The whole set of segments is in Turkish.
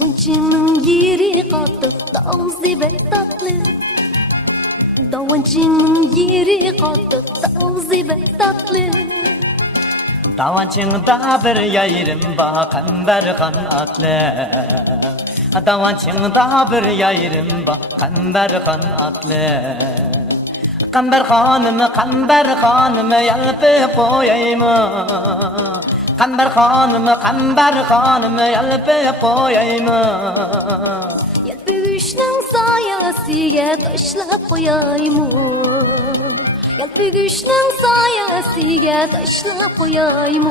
Davulcunun yeri katı, davul bek tatlı. Davulcunun yeri katı, davul bek tatlı. Davancında bir yayırım ba kamber kanatlı. Davancında bir yayırım ba kamber kanatlı. Kamber hanımı yalpı koyayım. Kamber hanımı yalpı koyayım. Yalpı güçnün sayasıya taşlap koyayım. Yalpı güçnün sayasıya taşlap koyayım.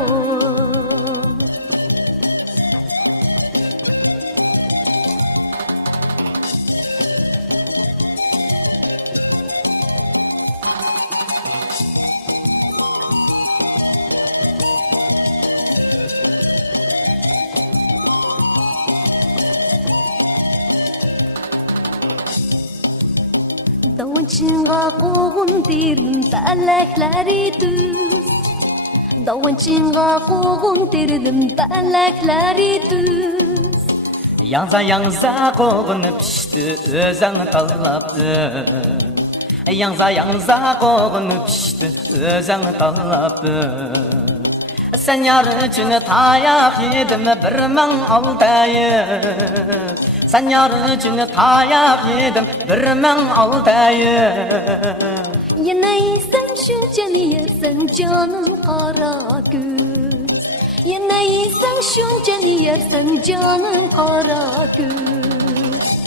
Davulcunga koğun derdim felekleri düz. Davulcunga koğun derdim felekleri düz. Yanza koğun pişti özen tallaptı. Yanza koğun pişti özen tallaptı. Sen yar için tayak yedim bir men altayız. Sen yar için tayak yedim bir men altayız. Yine yesem şunca yersen canım kara göz. Yine yesem şunca yersen canım kara göz.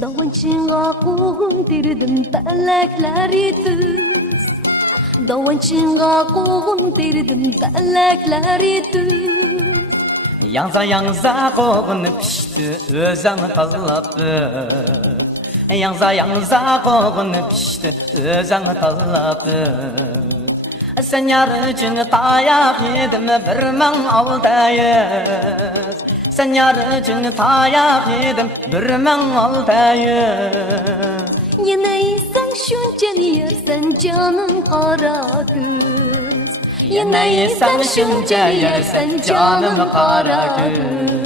Davulcunga koğun derdim felekleri düz. Davulcunga koğun derdim felekleri düz. Yanza koğun pişti özen tallaptı. Yanza koğun pişti özen tallaptı. Sen yar için tayak yedim bir men altayız. Sen yar için tayak yedim bir men altayız. Yine yesen şunca yersen canım kara göz. Yine yesen şunca yersen canım kara göz.